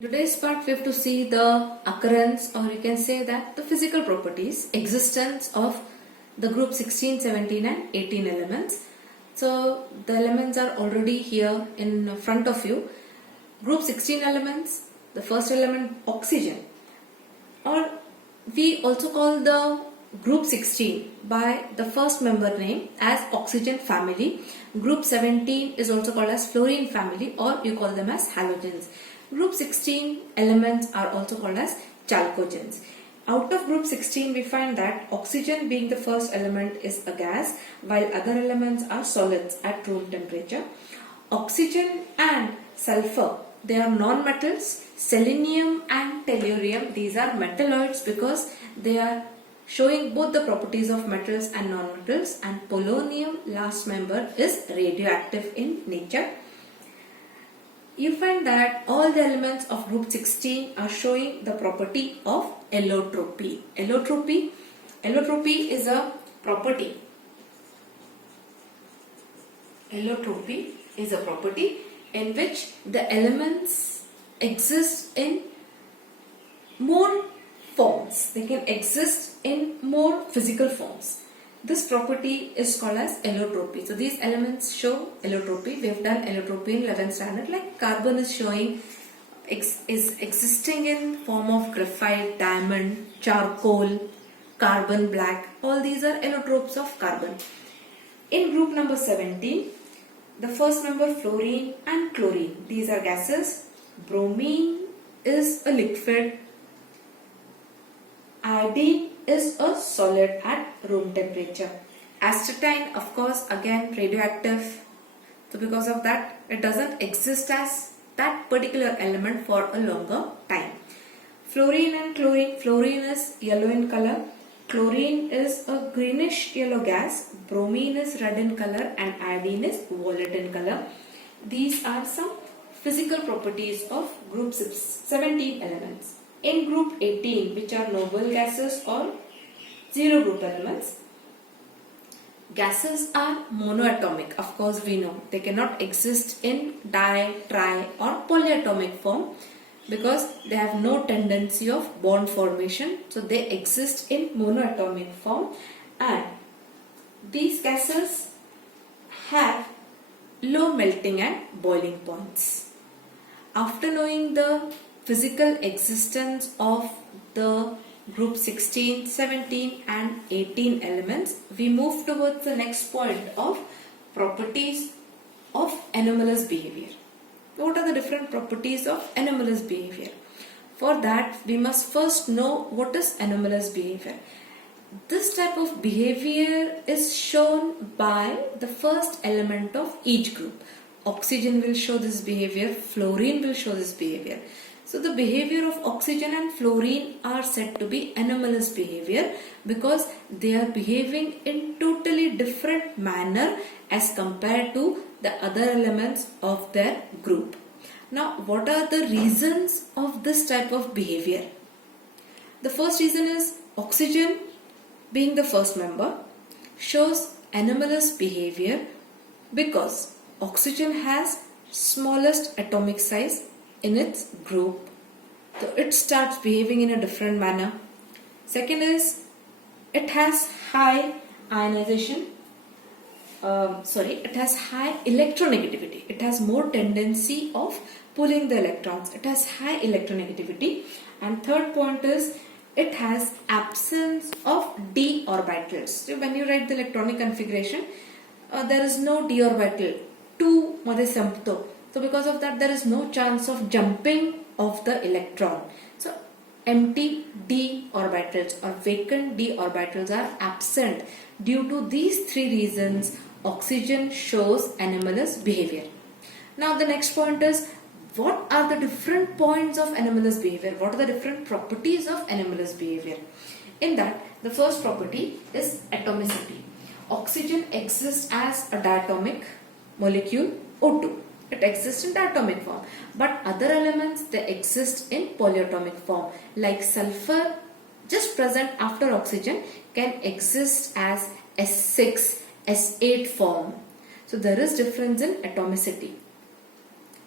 Today's part we have to see the occurrence, or you can say that the physical properties, existence of the group 16, 17 and 18 elements. So the elements are already here in front of you. Group 16 elements, the first element oxygen, or we also call the group 16 by the first member name as oxygen family. Group 17 is also called as fluorine family, or you call them as halogens. Group 16 elements are also called as chalcogens. Out of group 16 we find that oxygen being the first element is a gas, while other elements are solids at room temperature. Oxygen and sulfur, they are non-metals. Selenium and tellurium, these are metalloids because they are showing both the properties of metals and non-metals, and polonium, last member, is radioactive in nature. You find that all the elements of group 16 are showing the property of allotropy. Allotropy is a property. Allotropy is a property in which the elements exist in more forms. They can exist in more physical forms. This property is called as allotropy. So these elements show allotropy. We have done allotropy in 11th standard. Like carbon is showing is existing in form of graphite, diamond, charcoal, carbon black. All these are allotropes of carbon. In group number 17, the first member fluorine and chlorine. These are gases. Bromine is a liquid. Iodine is a solid at room temperature. Astatine, of course, again radioactive. So because of that, it doesn't exist as that particular element for a longer time. Fluorine and chlorine. Fluorine is yellow in color. Chlorine is a greenish yellow gas. Bromine is red in color and iodine is violet in color. These are some physical properties of group 17 elements. In group 18, which are noble gases or zero group elements, gases are monoatomic. Of course, we know they cannot exist in di, tri or polyatomic form because they have no tendency of bond formation. So they exist in monoatomic form, and these gases have low melting and boiling points. After knowing the physical existence of the group 16, 17 and 18 elements, we move towards the next point of properties of anomalous behavior. What are the different properties of anomalous behavior? For that, we must first know what is anomalous behavior. This type of behavior is shown by the first element of each group. Oxygen will show this behavior, fluorine will show this behavior. So the behavior of oxygen and fluorine are said to be anomalous behavior because they are behaving in totally different manner as compared to the other elements of their group. Now, what are the reasons of this type of behavior? The first reason is oxygen, being the first member, shows anomalous behavior because oxygen has smallest atomic size in its group. So it starts behaving in a different manner. Second is it has high ionization. It has high electronegativity. It has more tendency of pulling the electrons. It has high electronegativity. And third point is it has absence of d orbitals. So when you write the electronic configuration, there is no d orbital. 2 made sampto. So because of that, there is no chance of jumping of the electron. So empty d orbitals or vacant d orbitals are absent. Due to these three reasons, oxygen shows anomalous behavior. Now the next point is, what are the different points of anomalous behavior? What are the different properties of anomalous behavior? In that, the first property is atomicity. Oxygen exists as a diatomic molecule O2. It exists in diatomic form, but other elements, they exist in polyatomic form, like sulfur, just present after oxygen, can exist as S6, S8 form. So there is difference in atomicity.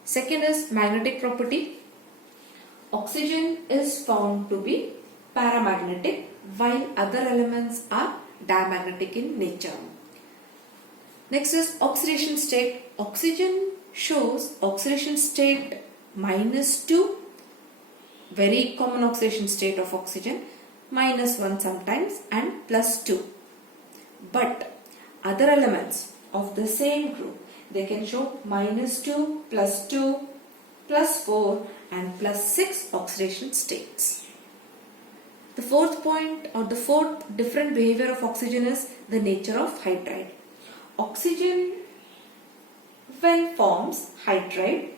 Second is magnetic property. oxygen is found to be paramagnetic while other elements are diamagnetic in nature. Next is oxidation state. Oxygen shows oxidation state -2, very common oxidation state of oxygen, -1 sometimes, and +2. But other elements of the same group, they can show -2, +2, +4 and +6 oxidation states. The fourth point or the fourth different behavior of oxygen is the nature of hydride. Oxygen when forms hydride.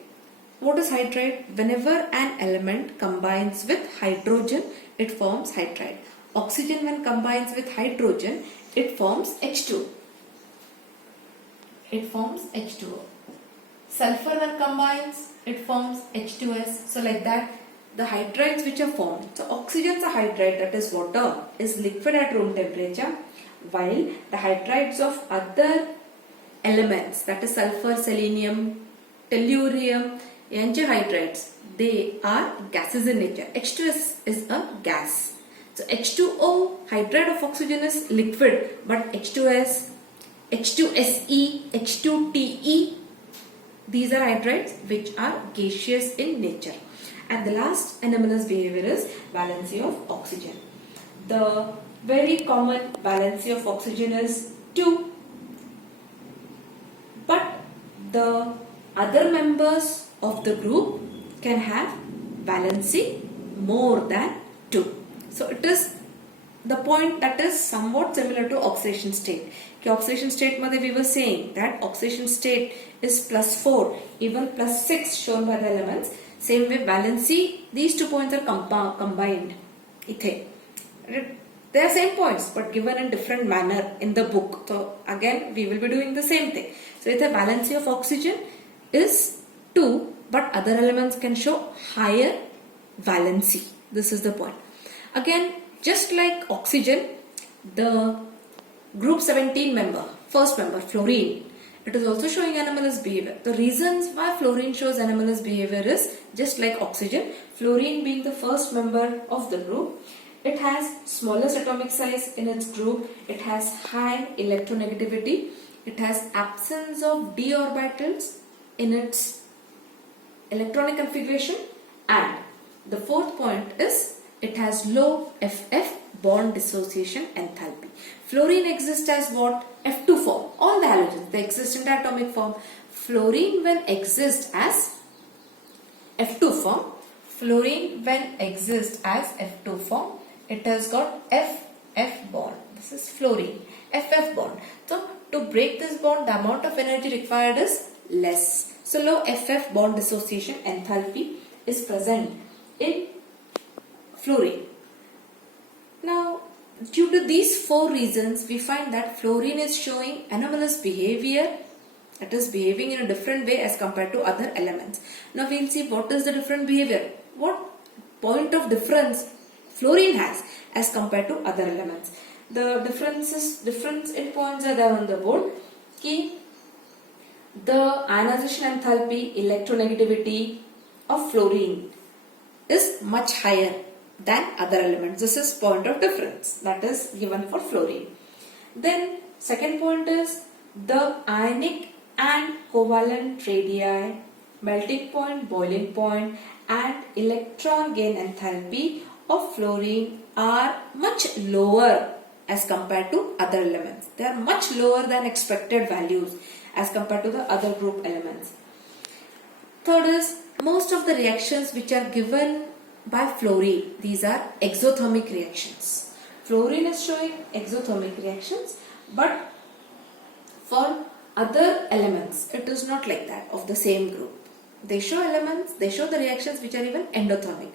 What is hydride? Whenever an element combines with hydrogen, it forms hydride. Oxygen when combines with hydrogen, it forms H2. It forms H2O. Sulfur when combines, it forms H2S. So like that, the hydrides which are formed. So oxygen is a hydride, that is water, is liquid at room temperature, while the hydrides of other elements, that is sulfur, selenium, tellurium, hydrides, they are gases in nature. H2S is a gas. So H2O, hydride of oxygen, is liquid, but H2S, H2SE, H2TE, these are hydrides which are gaseous in nature. And the last anomalous behavior is valency of oxygen. The very common valency of oxygen is 2, but the other members of the group can have valency more than 2. So it is the point that is somewhat similar to oxidation state. Oxidation state madhe we were saying that oxidation state is +4, even +6 shown by the elements. Same way valency, these 2 points are combined. They are same points but given in different manner in the book. So again we will be doing the same thing. So the valency of oxygen is 2, but other elements can show higher valency. This is the point. Again, just like oxygen, the group 17 member, first member, fluorine, it is also showing anomalous behavior. The reasons why fluorine shows anomalous behavior is just like oxygen. Fluorine being the first member of the group, it has smallest atomic size in its group, it has high electronegativity, it has absence of d orbitals in its electronic configuration, and the fourth point is it has low FF bond dissociation enthalpy. Fluorine exists as what? F2 form. All the halogens, they exist in the atomic form. Fluorine when exists as F2 form, fluorine when exists as F2 form, it has got FF bond. This is fluorine, FF bond. So to break this bond, the amount of energy required is less. So low FF bond dissociation enthalpy is present in fluorine. Now, due to these 4 reasons, we find that fluorine is showing anomalous behavior. It is behaving in a different way as compared to other elements. Now we will see what is the different behavior. What point of difference fluorine has as compared to other elements. The difference in points are there on the board. Key, the ionization enthalpy, electronegativity of fluorine is much higher than other elements. This is point of difference that is given for fluorine. Then second point is the ionic and covalent radii, melting point, boiling point and electron gain enthalpy of fluorine are much lower as compared to other elements. They are much lower than expected values as compared to the other group elements. Third is most of the reactions which are given by fluorine, these are exothermic reactions. Fluorine is showing exothermic reactions, but for other elements it is not like that of the same group. They show elements, they show the reactions which are even endothermic.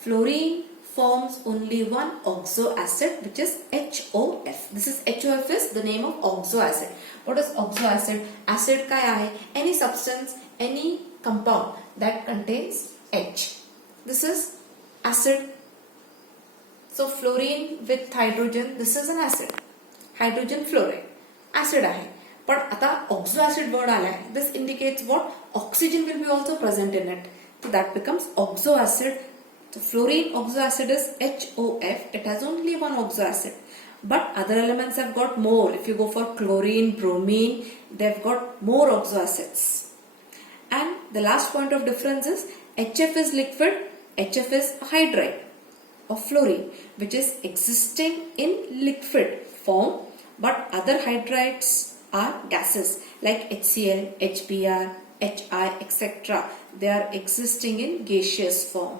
Fluorine forms only one oxo acid which is HOF. This is HOF is the name of oxo acid. What is oxo acid? Acid काय आहे? Any substance, any compound that contains H. This is acid. So fluorine with hydrogen, this is an acid. Hydrogen fluoride. Acid आहे. पण आता oxo acid word आला आहे. This indicates what? Oxygen will be also present in it. So that becomes oxoacid. So fluorine oxoacid is HOF. It has only one oxoacid. But other elements have got more. If you go for chlorine, bromine, they've got more oxoacids. And the last point of difference is HF is liquid, HF is hydride of fluorine, which is existing in liquid form, but other hydrides are gases like HCl, HBr, HI, etc. They are existing in gaseous form.